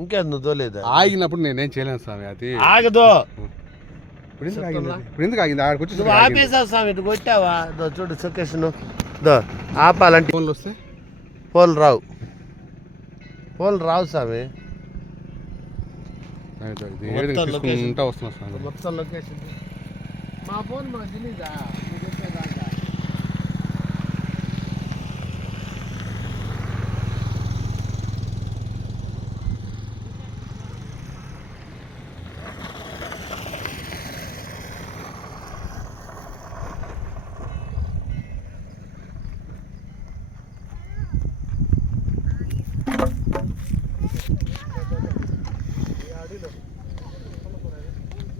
ఇంకేం నువ్వు తోలేదా ఆగినప్పుడు నేనేం చేయలేను స్వామి అది. ఆగదు. ఇప్పుడు ఎందుకు ఆగింది? అది? ఇప్పుడు ఎందుకు ఆగింది? ఆడికి నువ్వు వచ్చి ఆపేసావు స్వామి ఇటు కొట్టావా? దో చూడు సుకేషన్. దో ఆపాలంటే ఫోన్లు వస్తే? పోలు రావు. పోలు రావు స్వామి. ఇది ఏ మొత్తం విధంగా లొకేషన్. తీసుకుంటా వస్తున్నా స్వామి. మొత్తం లొకేషన్ మా ఫోన్ మాకు తెలీదా? నువ్వు చెప్పేదాకా?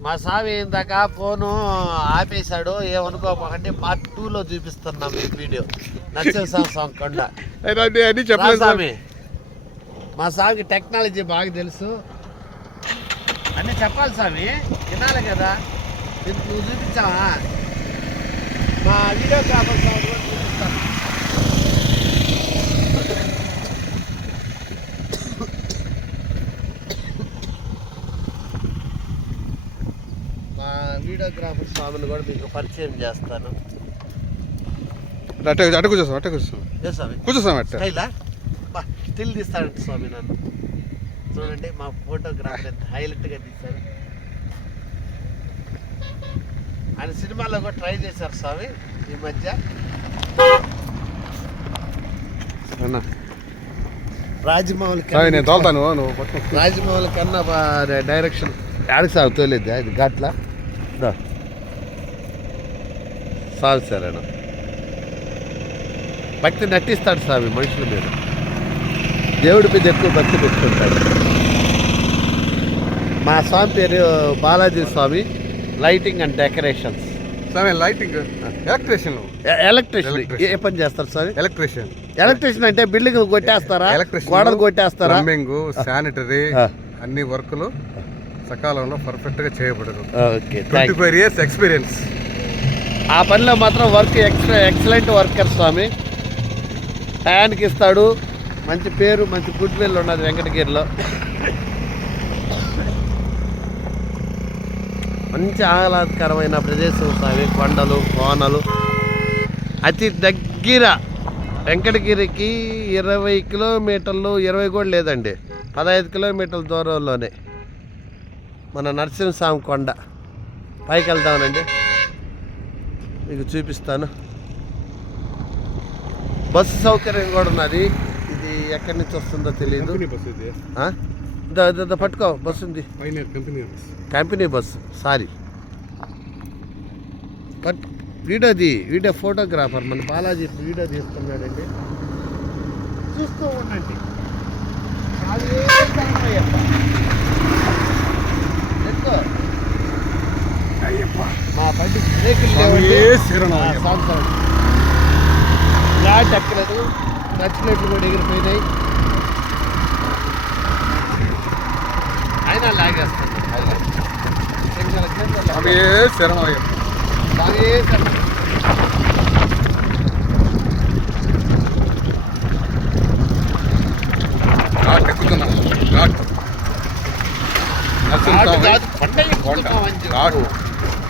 మా స్వామి ఇందాక ఫోను ఆపేశాడు ఏమనుకోకండి పార్ట్ టూలో చూపిస్తున్నాం ఈ వీడియో. నరసింహ స్వామి కొండ. అన్ని రా చెప్పలేదు స్వామి మా స్వామికి టెక్నాలజీ బాగా తెలుసు. అన్నీ చెప్పాలి స్వామి వినాలి కదా. నువ్వు చూపించావా? మా వీడియోగ్రాఫర్ స్వామి కూడా చూపిస్తాను మా వీడియోగ్రాఫర్ స్వామిని కూడా మీకు పరిచయం చేస్తాను. అట్ట అట్ట కూర్చోస్తాం అట్ట కూర్చోస్తాం స్వామి? కూర్చోస్తాం అట్ట స్టైలా? బా స్టిల్ తీస్తాడంట స్వామి నన్ను. చూడండి మా ఫోటోగ్రాఫర్ ఎంత హైలైట్గా తీశారు. ఆయన సినిమాలో కూడా ట్రై చేశారు స్వామి ఈ మధ్య. రాజమౌళి నేను తోలుతాను రాజమౌళి కన్నా డైరెక్షన్. యాడికి సాగు తోలేదు అది ఘాట్ల? సాగు సార్ ఆయన భక్తి నటిస్తాడు స్వామి మనుషుల మీద. దేవుడి మీద ఎక్కువ భక్తి పెట్టుకుంటాడు. మా స్వామి పేరు Balaji Swami lighting and decorations. Swami lighting electrician. Electrician. ఏ పని చేస్తారు స్వామి? ఎలక్ట్రీషియన్. ఎలక్ట్రిషియన్ అంటే బిల్డింగ్ కొట్టేస్తారా? గోడలు కొట్టేస్తారా? Plumbing sanitary. అన్ని వర్కులు. సకాలంలో పర్ఫెక్ట్గా చేయబడదు. Okay twenty five years experience ఆ పనిలో మాత్రం వర్క్ ఎక్స్ట్రా ఎక్సలెంట్ వర్కర్ స్వామి. టయానికి ఇస్తాడు. మంచి పేరు మంచి గుడ్ విల్ ఉన్నది వెంకటగిరిలో. మంచి ఆహ్లాదకరమైన ప్రదేశం స్వామి కొండలు కోనలు. అతి దగ్గర వెంకటగిరికి ఇరవై కిలోమీటర్లు ఇరవై కూడా లేదండి. పదహైదు కిలోమీటర్ల దూరంలోనే. మన నరసింహస్వామి కొండ. పైకి వెళ్దామనండి మీకు చూపిస్తాను. బస్సు సౌకర్యం కూడా ఉన్నది. ఇది ఎక్కడి నుంచి వస్తుందో తెలియదు పట్టుకో బస్సు ఉంది. పైన company bus company bus sorry. But వీడియోది video photographer మన బాలాజీ వీడియో తీస్తున్నాడండి. చూస్తూ ఉండండి. మా బండి బ్రేకులు లేవండి సాగు. ఘాట్ ఎక్కలేదు. నచ్చినట్లు కూడా ఎగిరిపోయినాయి. అయినా లాగేస్తాను. స్వామి శరణమయ్యప్ప బాగే శరణం. ఘాట్ ఎక్కుతున్నాం ఘాట్ ఘాటు నరసింహస్వామి కాదు, కొండ. ఘాటు.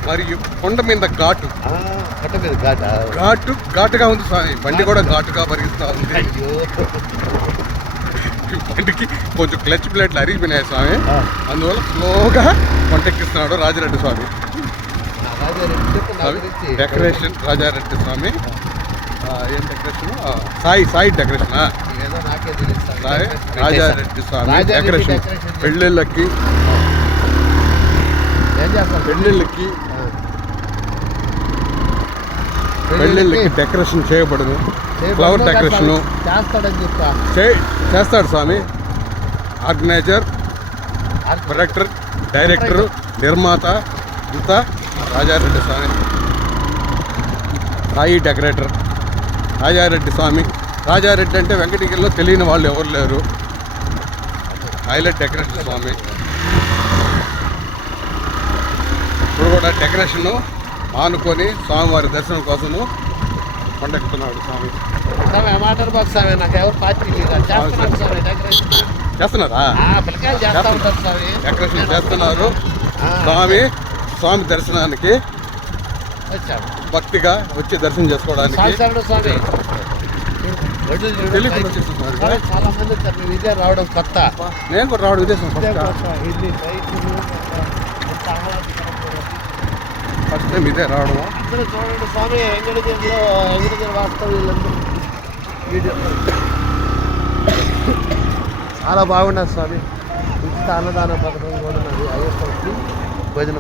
మరియు కొండ మీద ఘాటు. కొండ మీద ఘాటా? ఘాటు ఘాటుగా ఉంది స్వామి. బండి కూడా ఘాటుగా పరిగిస్తా ఉంది. బండికి కొంచెం క్లచ్ ప్లేట్లు అరిగిపోయినాయి స్వామి. అందువల్ల స్లోగా కొంటెక్కిస్తున్నాడు రాజారెడ్డి స్వామి. డెకరేషన్ రాజారెడ్డి స్వామి. ఏం డెకరేషన్? సాయి సాయి డెకరేషన్. సాయి రాజారెడ్డి స్వామి డెకరేషన్. పెళ్ళిళ్ళకి ఏం చేస్తాం? పెళ్ళిళ్ళకి. పెళ్ళిళ్ళకి డెకరేషన్ చేయబడదు. Flower decoration. చేస్తాడని చెప్తా. చేస్తాడు స్వామి. ఆర్గనైజర్ ప్రొడక్టర్ డైరెక్టర్ నిర్మాత అంతా రాజారెడ్డి స్వామి. సాయి డెకరేటర్ రాజారెడ్డి స్వామి. రాజారెడ్డి అంటే వెంకటగిరిలో తెలియని వాళ్ళు ఎవరు లేరు. హైలైట్ డెకరేషన్ స్వామి. ఇప్పుడు కూడా డెకరేషన్ ఆనుకొని స్వామివారి దర్శనం కోసము కొండెక్కుతున్నాడు స్వామి. నాకు ఎవరు పార్టీ చేస్తున్నారా? డెకరేషన్ చేస్తున్నారు. స్వామి స్వామి దర్శనానికి భక్తిగా వచ్చి దర్శనం చేసుకోవడానికి చాలా మంది రావడం కొత్త. నేను కూడా రావడం ఇదే ఇదే ఫస్ట్ కొత్త. ఇది బైకులు, ఎంత ఆహ్లాదకరంగా ఉంది. ఫస్ట్ టైం ఇదే రావడం. అందరూ చూడండి స్వామి వెంకటగిరిలో వెంకటగిరి వాస్తవం వీళ్ళందరూ. వీడియో. చాలా బాగున్నారు స్వామి. ఉచిత అన్నదాన పథకం కూడా ఉన్నది. భజన